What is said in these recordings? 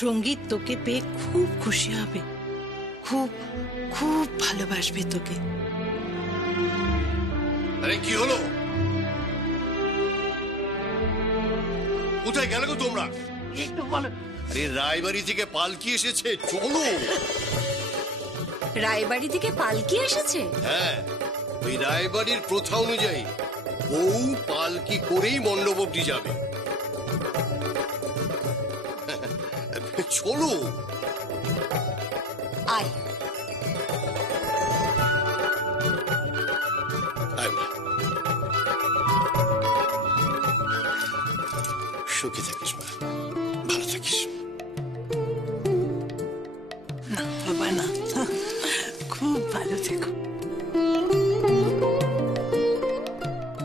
সঙ্গীত তোকে পেয়ে খুব খুশি হবে, খুব খুব ভালোবাসবে তোকে। আরে কি হলো, কোথায় গেলে গো তোমরা? একটু বলো। আরে রায়বাড়ি থেকে পালকি এসেছে, চলো। রায়বাড়ি থেকে পালকি এসেছে? হ্যাঁ, ওই রায়বাড়ির প্রথা অনুযায়ী বউ পালকি করেই মণ্ডপ অবধি যাবে। চলো। আয়। সুখী থাকিস মা, ভালো থাকিস। না বাবা না, খুব ভালো থেকো।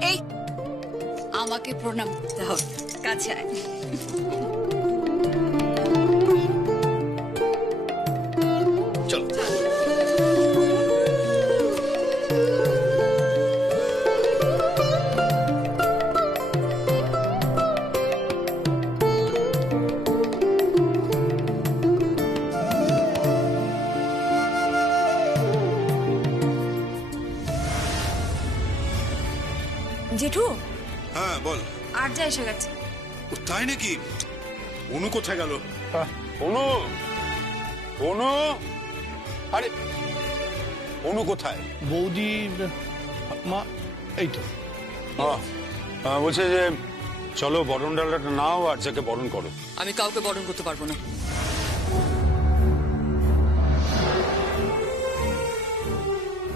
এই আমাকে প্রণাম করতে হবে, কাছে আয়। চলো। জেঠু। হ্যাঁ বল। আরজা এসে গেছে। তাই নাকি? অনু কোথায় গেল? অনু, অনু, আরে অনু কোথায়? বৌদি মা এই তো। বলছে যে চলো বরণ ডালাটা নাও আর যাকে বরণ করো। আমি কাউকে বরণ করতে পারবো না।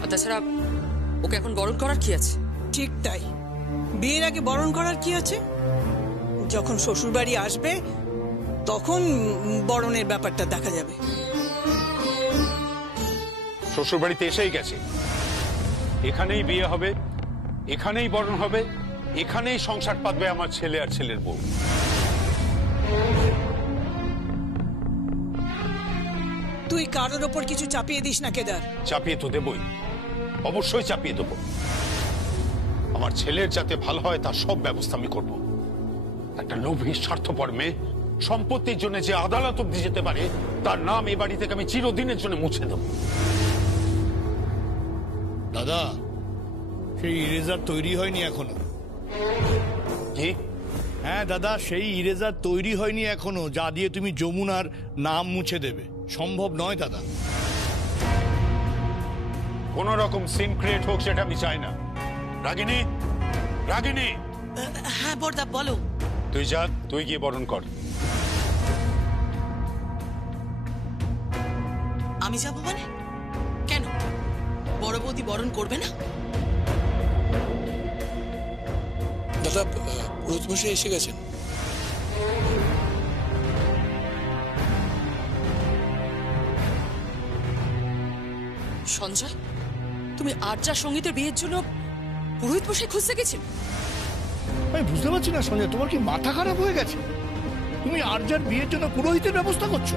আর তাছাড়া ওকে এখন বরণ করার কি আছে? ঠিক তাই, বিয়ের আগে বরণ করার কি আছে? যখন শ্বশুর বাড়ি আসবে তখন বরণের ব্যাপারটা দেখা যাবে। শ্বশুর বাড়িতে এসেই গেছে, এখানেই বিয়ে হবে, এখানেই বরণ হবে, এখানেই সংসার পাতবে আমার ছেলে আর ছেলের বউ। তুই কারোর ওপর কিছু চাপিয়ে দিস না কেদার। চাপিয়ে তো দেবই, অবশ্যই চাপিয়ে দেবো। আমার ছেলের যাতে ভালো হয় তার সব ব্যবস্থা আমি করব। একটা লোভী স্বার্থপর মেয়ে সম্পত্তির জন্য যে আদালত অব্দি যেতে পারে তার নাম এ বাড়ি থেকে আমি চিরদিনের জন্য মুছে দেব। দাদা, সেই ইরেজার তৈরি হয়নি এখনো। কি? হ্যাঁ দাদা, সেই ইরেজার তৈরি হয়নি এখনো যা দিয়ে তুমি যমুনার নাম মুছে দেবে। সম্ভব নয় দাদা। কোন রকম সিন ক্রিয়েট হোক সেটা আমি চাই না। রাগিনী, রাগিনী। হ্যাঁ বড়দা বলো। তুই যা, তুই গিয়ে বরণ কর। আমি যাবো মানে? কেন, বড় বৌদি বরণ করবে না? দাদা, পুরোহিত মশাই এসে গেছেন। সঞ্জয়, তুমি আরজা সঙ্গীতের বিয়ের জন্য পুরোহিত মশাই খুঁজতে গেছেন? আমি বুঝতে পারছি না সঞ্জয়, তোমার কি মাথা খারাপ হয়ে গেছে? তুমি আরজার বিয়ের জন্য পুরোহিতের ব্যবস্থা করছো?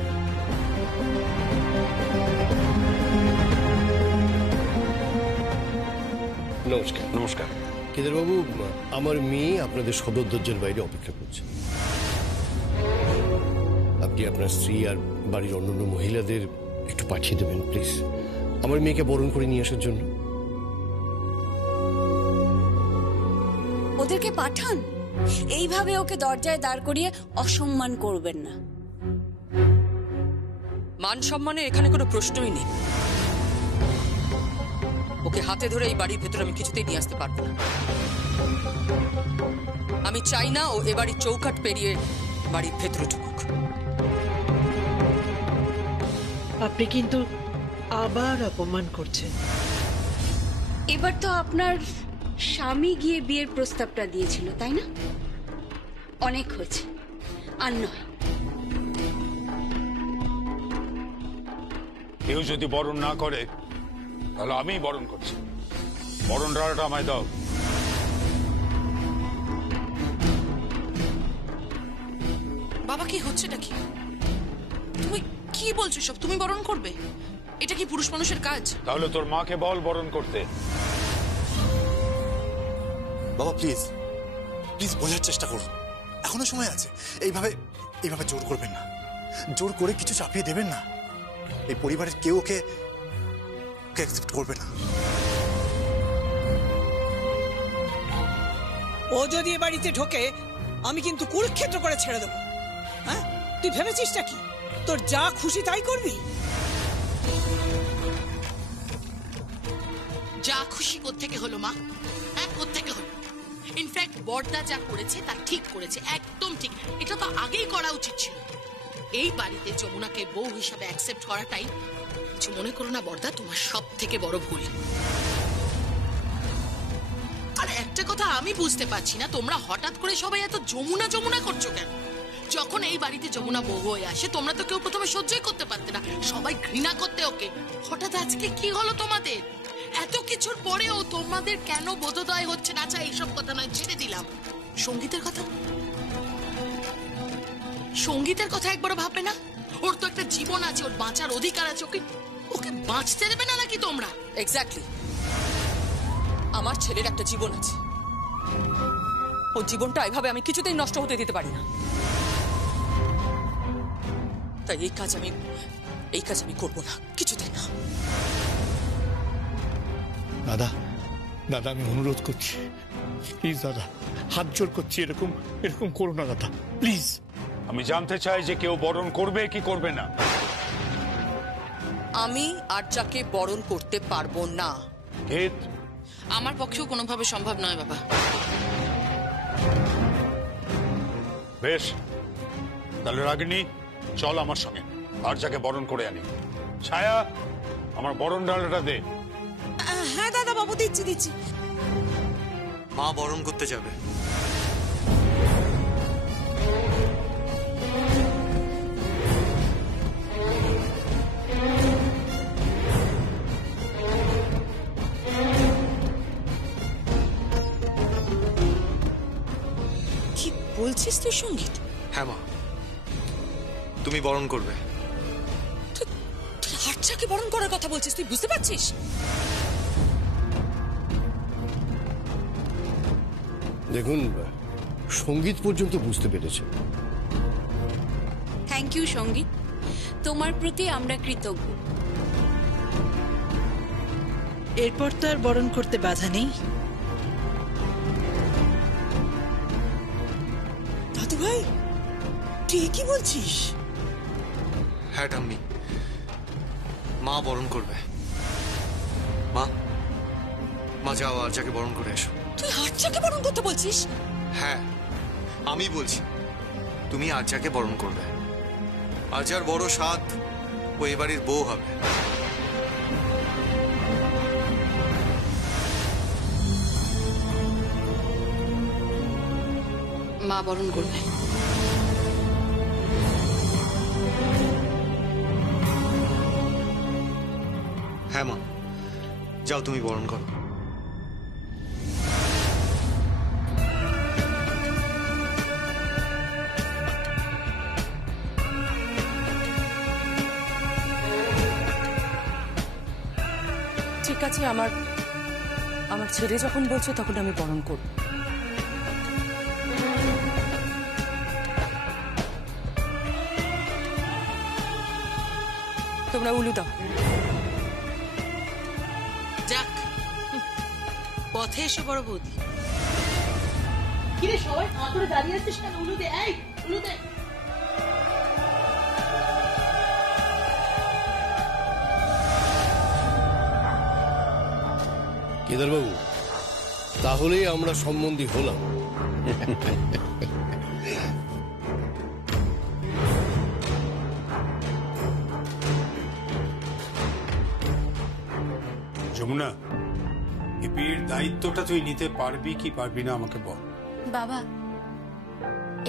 নমস্কার। নমস্কার। কেদার বাবু, আমার মেয়ে আপনাদের সদর দরজার বাইরে অপেক্ষা করছে। আপনি আপনার স্ত্রী আর বাড়ির অন্যান্য মহিলাদের একটু পাঠিয়ে দেবেন প্লিজ, আমার মেয়েকে বরণ করে নিয়ে আসার জন্য। ওদেরকে পাঠান, এইভাবে ওকে দরজায় দাঁড় করিয়ে অসম্মান করবেন না। মান সম্মানের এখানে কোনো প্রশ্নই নেই। ওকে হাতে ধরে এই বাড়ির ভেতরে আমি কিছুতেই নিয়ে আসতে পারবো না। আমি চাই না ও এ বাড়ির চৌকাঠ পেরিয়ে বাড়ির ভেতরে ঢুকুক। আপনি কিন্তু আবার অপমান করছেন। এবার তো আপনার স্বামী গিয়ে বিয়ের প্রস্তাবটা দিয়েছিল, তাই না? অনেক হয়েছে, আর নয়। কেউ যদি বরণ না করে তাহলে আমি বরণ করছি। বরণ ডালাটা আমায় দাও। বাবা, কি হচ্ছে নাকি? তুমি কি বলছো সব? তুমি বরণ করবে? এটা কি পুরুষ মানুষের কাজ? তাহলে তোর মাকে বল বরণ করতে। বাবা প্লিজ, প্লিজ বোঝার চেষ্টা করুন, এখনো সময় আছে। এইভাবে জোর করবেন না। জোর করে কিছু চাপিয়ে দেবেন না। এই পরিবারের কেউ ওকে অ্যাকসেপ্ট করবে না। ও যদি এ বাড়িতে ঢোকে আমি কিন্তু কুরুক্ষেত্র করে ছেড়ে দেবো। হ্যাঁ, তুই ভেবেছিসটা কি তোর যা খুশি তাই করবি? যা খুশি কোত্থেকে হলো মা? হ্যাঁ, কোত্থেকে হলো? ইনফ্যাক্ট বড়দা যা করেছে তা ঠিক করেছে, একদম ঠিক। এটা তো আগেই করা উচিত ছিল। এই বাড়িতে যমুনাকে বউ হিসাবে অ্যাকসেপ্ট করাটাই, কিছু মনে করো না বড়দা, তোমার সব থেকে বড় ভুল। আর একটা কথা আমি বুঝতে পারছি না, তোমরা হঠাৎ করে সবাই এত যমুনা যমুনা করছো কেন? যখন এই বাড়িতে যমুনা বউ হয়ে আসে তোমরা তো কেউ প্রথমে সহ্যই করতে পারতে না, সবাই ঘৃণা করতে ওকে। হঠাৎ আজকে কি হলো তোমাদের? এত কিছুর পরেও তোমাদের কেন বোধোদয় হচ্ছে না? এইসব কথা নয়, ছেড়ে দিলাম। সঙ্গীতের কথা, সঙ্গীতের কথা একবার ভাববে না? ওর তো একটা জীবন আছে, ওর বাঁচার অধিকার আছে। ওকে ওকে বাঁচতে দেবে না নাকি তোমরা? এক্স্যাক্টলি, আমার ছেলের একটা জীবন আছে। ওর জীবনটা এভাবে আমি কিছুতেই নষ্ট হতে দিতে পারি না। তাই এই কাজ আমি করবো না, কিছুতেই না। দাদা, দাদা আমি অনুরোধ করছি, প্লিজ দাদা, হাত জোর করছি, এরকম করো না দাদা, প্লিজ। আমি জানতে চাই যে কেউ বরণ করবে কি করবে না। আমি আরজাকে বরণ করতে পারবো না। আমার পক্ষেও কোনোভাবে সম্ভব নয় বাবা। বেশ, তাহলে রাগিনী চল আমার সঙ্গে, আরজাকে বরণ করে আনি। ছায়া, আমার বরণ ডালাটা দে। হ্যাঁ দাদা বাবু, দিচ্ছি। মা বরণ করতে যাবে। কি বলছিস তুই সঙ্গীত? হ্যাঁ মা, তুমি বরণ করবে। তুই আরজাকে বরণ করার কথা বলছিস, তুই বুঝতে পারছিস? দেখুন, সঙ্গীত পর্যন্ত বুঝতে পেরেছে। থ্যাংক ইউ সঙ্গীত, তোমার প্রতি আমরা কৃতজ্ঞ। এরপর তো আর বরণ করতে বাধা নেই। দাদু ভাই, ঠিকই বলছিস। হ্যাঁ ঠাম্মি, মা বরণ করবে। মা যাও, আরজাকে বরণ করে এসো। তুই আরজাকে বরণ করতে বলছিস? হ্যাঁ, আমি বলছি তুমি আরজাকে বরণ করবে। আরজার বড় সাধ, ও এ বাড়ির বউ হবে। মা বরণ করবে। হ্যাঁ মা, যাও তুমি বরণ করো। ঠিক আছে, আমার ছেলে যখন বলছে তখন আমি বরণ করব। তোমরা উলু দাও। যাক, পথে এসে বড় বৌদি। কিরে সবাই হাঁ করে দাঁড়িয়ে আছিস কেন? উলু দে, এই উলু দে। কেদারবাবু, তাহলেই আমরা সম্বন্ধী হলাম। যমুনা, এই বিয়ের দায়িত্বটা তুই নিতে পারবি কি পারবি না আমাকে বল। বাবা,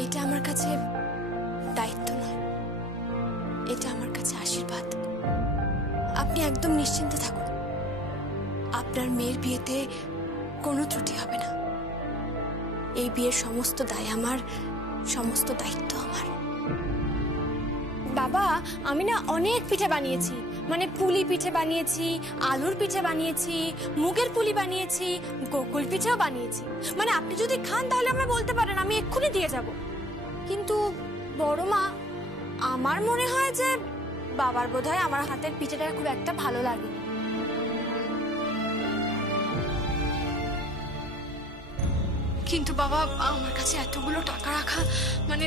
এটা আমার কাছে দায়িত্ব নয়, এটা আমার কাছে আশীর্বাদ। আপনি একদম নিশ্চিন্তে থাকুন, আপনার মেয়ের বিয়েতে কোনো ত্রুটি হবে না। এই বিয়ের সমস্ত দায় আমার, সমস্ত দায়িত্ব আমার। বাবা, আমি না অনেক পিঠে বানিয়েছি, মানে পুলি পিঠে বানিয়েছি, আলুর পিঠে বানিয়েছি, মুগের পুলি বানিয়েছি, গোকুল পিঠেও বানিয়েছি। মানে আপনি যদি খান তাহলে আমরা বলতে পারেন, আমি এক্ষুনি দিয়ে যাব। কিন্তু বড় মা, আমার মনে হয় যে বাবার বোধহয় আমার হাতের পিঠাটা খুব একটা ভালো লাগে। কিন্তু বাবা আমার কাছে এতগুলো টাকা রাখা মানে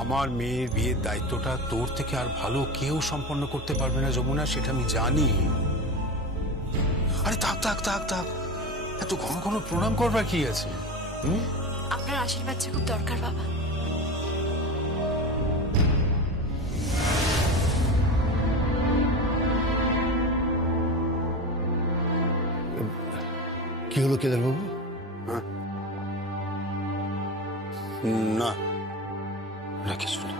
আমার মেয়ের বিয়ের দায়িত্বটা তোর থেকে আর ভালো কেউ সম্পন্ন করতে পারবে না যমুনা, সেটা আমি জানি। আরে থাক থাক থাক থাক, এত ঘন ঘন প্রণাম করবার কি আছে? আপনার আশীর্বাদ খুব দরকার বাবা। কি হলো কেদারবাবু? না না, কিছু না।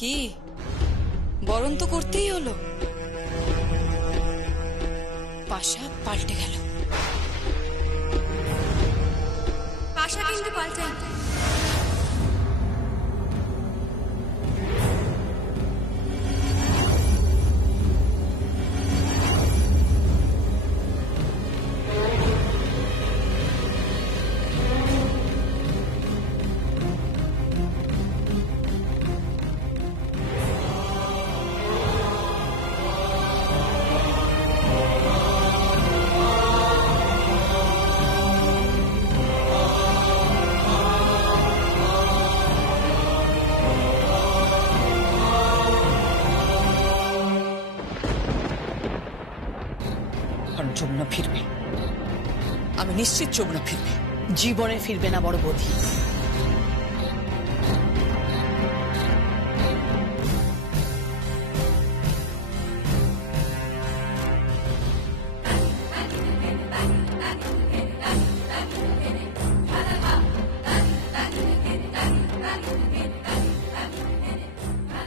কি বরণ তো করতেই হলো। পাশা পাল্টে গেল। পাশা কিন্তু পাল্টাই। যমুনা ফিরবে, আমি নিশ্চিত যমুনা ফিরবে। জীবনে ফিরবে না বড় বৌদি।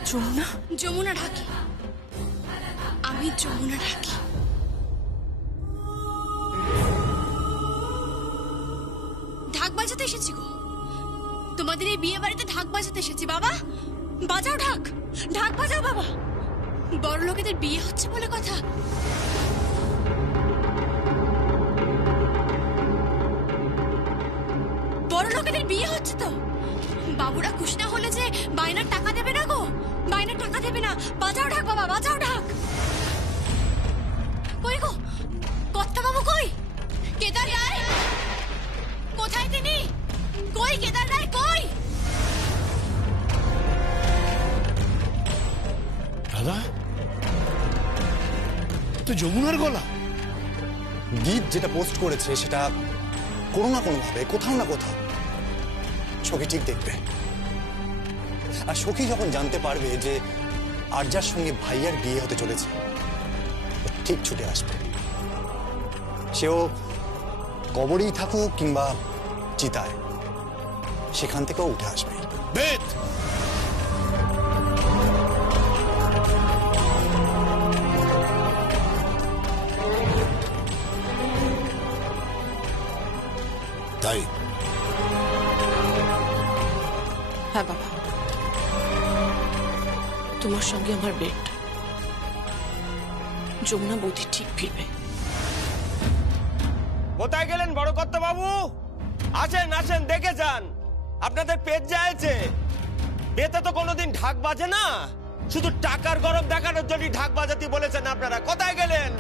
যমুনা, যমুনা ঢাকি, আমি যমুনা ঢাকি। ঢাক বাজাতে এসেছি গো, তোমাদের এই বিয়ে বাড়িতে ঢাক বাজাতে এসেছি। বাবা বাজাও ঢাক, ঢাক বাজাও বাবা। বড় লোকেদের বিয়ে হচ্ছে বলে কথা। বড় লোকেদের বিয়ে হচ্ছে তো, বাবুরা খুশি না হলে যে বাইনার টাকা দেবে না গো, বাইনার টাকা দেবে না। বাজাও ঢাক বাবা, বাজাও ঢাক। কই গো কর্তা বাবু, কই কেদার রায়? কোথায় তিনি? কই কেদার রায়, কই? দাদা, তো যমুনার গলা। গীত যেটা পোস্ট করেছে সেটা কোনো না কোনো ভাবে কোথাও না কোথাও সখী ঠিক দেখবে। আর সখী যখন জানতে পারবে যে আরজার সঙ্গে ভাইয়ার বিয়ে হতে চলেছে, ঠিক ছুটে আসবে। সেও কবরেই থাকুক কিংবা চিতায়, সেখান থেকেও উঠে আসবে। বেদ, তাই? হ্যাঁ বাবা, তোমার সঙ্গে আমার বেট। যমুনা বৌদি ঠিক ফিরবে। কোথায় গেলেন বড় কর্তা বাবু? আসেন আসেন, দেখে যান। আপনাদের পেট যায়ছে। এতে তো কোনোদিন ঢাক বাজে না, শুধু টাকার গরম দেখানোর জন্য ঢাক বাজাতে বলেছেন আপনারা। কোথায় গেলেন?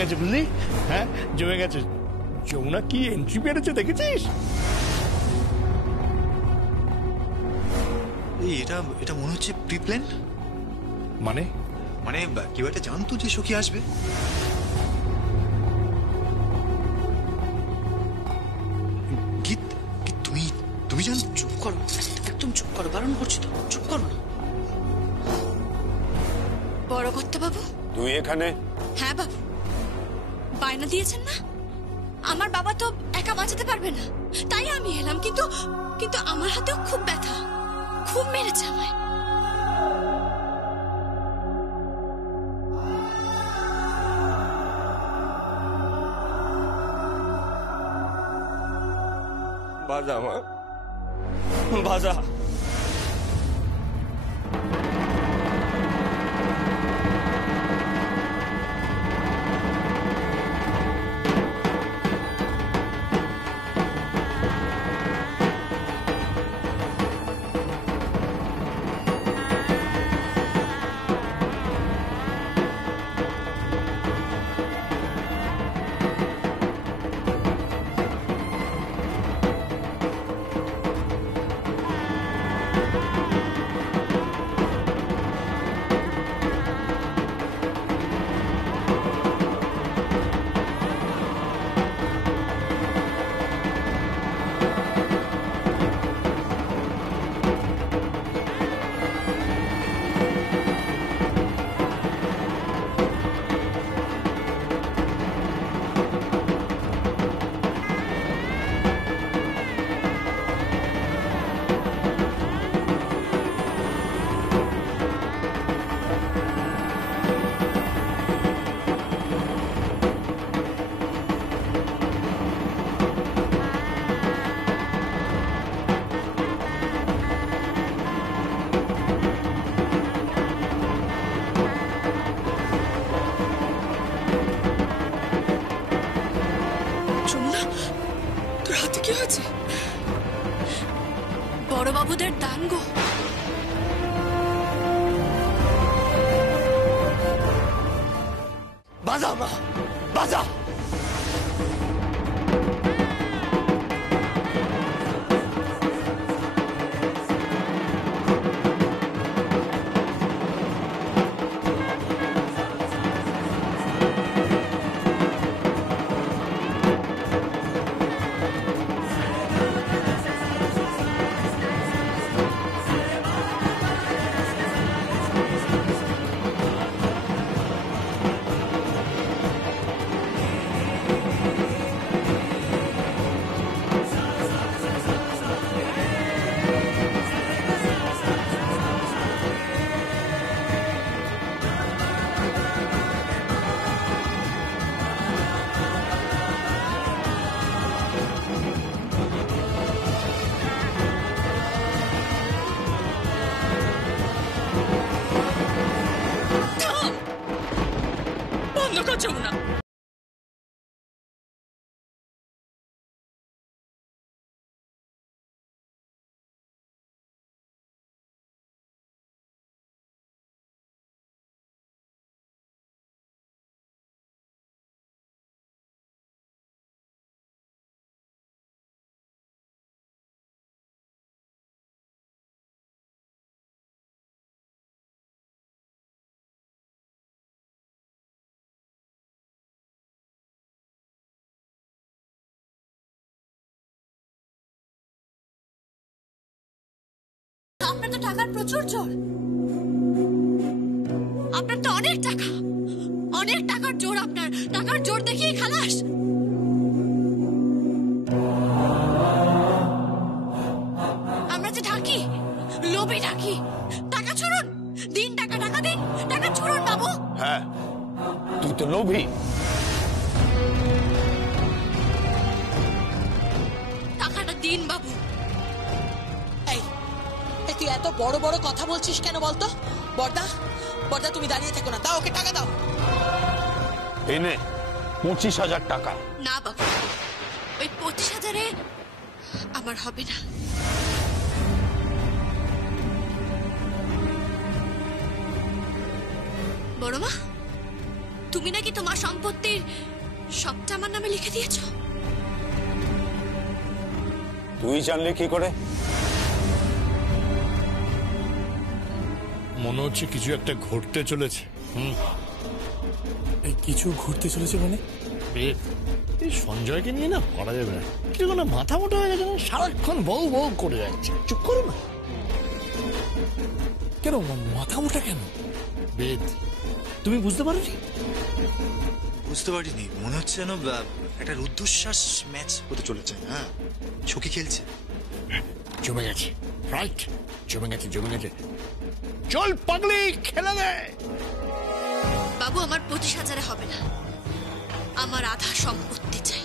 গেছে বুঝলি? হ্যাঁ, জমে গেছে। যমুনা কি এন্ট্রি পেরেছে দেখেছিস? এটা মনে হচ্ছে প্রিপ্ল্যান। মানে মানে কেউ একটা জানতো যে সখী আসবে। গীত, তুমি জানো? চুপ করো, একদম চুপ করো, বারণ করছি তো, চুপ করো না। বড় কর্তা বাবু। তুই এখানে? হ্যাঁ বাবু, বায়না দিয়েছেন না, আমার বাবা তো একা বাঁচাতে পারবে না, তাই আমি এলাম। কিন্তু আমার হাতেও খুব ব্যথা, খুব মেরেছে আমায়। বাজা মা, বাজা। বড়বাবুদের দান গো। বাজা মা, বাজা। বন্ধ কর যমুনা। আপনার তো টাকার প্রচুর জোর, আপনার তো অনেক টাকা, অনেক টাকার জোর আপনার। টাকার জোর দেখিয়ে খালাস। আমরা যে ঢাকি, লোভে ঢাকি। টাকা ছড়ুন, দিন টাকা, টাকা দিন, টাকা ছড়ুন বাবু। হ্যাঁ, তুই তো লোভী। টাকাটা দিন বাবু। তুই এত বড় বড় কথা বলছিস কেন বলতো? বর্দা, বর্দা তুমি দাঁড়িয়ে থেকো না, দাও ওকে টাকা দাও। এনে 25,000 টাকা। না বাবু, ওই 25,000-এ আমার হবে না। বড় মা, তুমি নাকি তোমার সম্পত্তির সবটা আমার নামে লিখে দিয়েছো। তুই জানলে কি করে? মনে হচ্ছে কিছু একটা ঘটতে চলেছে। এই কিছু ঘুরতে চলেছে মানে এই সঞ্জয়কে নিয়ে না করা যাবে না, কিছু না মাথা মোটা হয়ে গেছে না, সারাক্ষণ বউ বউ করে যাচ্ছে। চুপ করো না। কেন মাথা মোটা কেন? বেদ, তুমি বুঝতে পারোনি? বুঝতে পারিনি, মনে হচ্ছে যেন একটা রুদ্ধশ্বাস ম্যাচ হতে চলেছে। হ্যাঁ, সখী খেলছে। জমে গেছে, রাইট, জমে গেছে জমে গেছে। চল পাগলি, খেলা দে। বাবু, আমার 25,000-এ হবে না, আমার আধা সম্পত্তি চাই।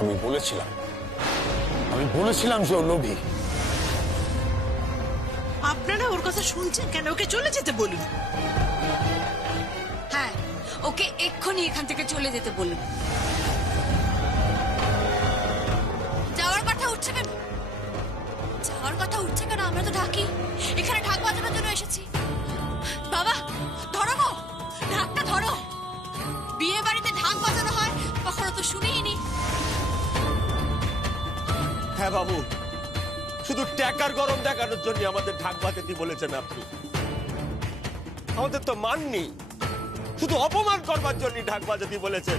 আমি বলেছিলাম যে ও লোভী। আপনারা ওর কথা শুনছেন কেন? ওকে চলে যেতে বলুন। হ্যাঁ, ওকে এক্ষুনি এখান থেকে চলে যেতে বলুন। যাওয়ার কথা উঠছে কেন? যাওয়ার কথা উঠছে কেন? আমরা তো ঢাকি, এখানে ঢাক বাজানোর জন্য এসেছি। বাবা, ধরো গো, ঢাকটা ধরো। বিয়ে বাড়িতে ঢাক বাজানো হয় কখনো তো শুনিনি। হ্যাঁ বাবু, শুধু টাকার গরম দেখানোর জন্য আমাদের ঢাক বাজাতে বলেছেন আপনি। আমাদের তো মান নেই, শুধু অপমান করবার জন্য ঢাক বাজাতে বলেছেন।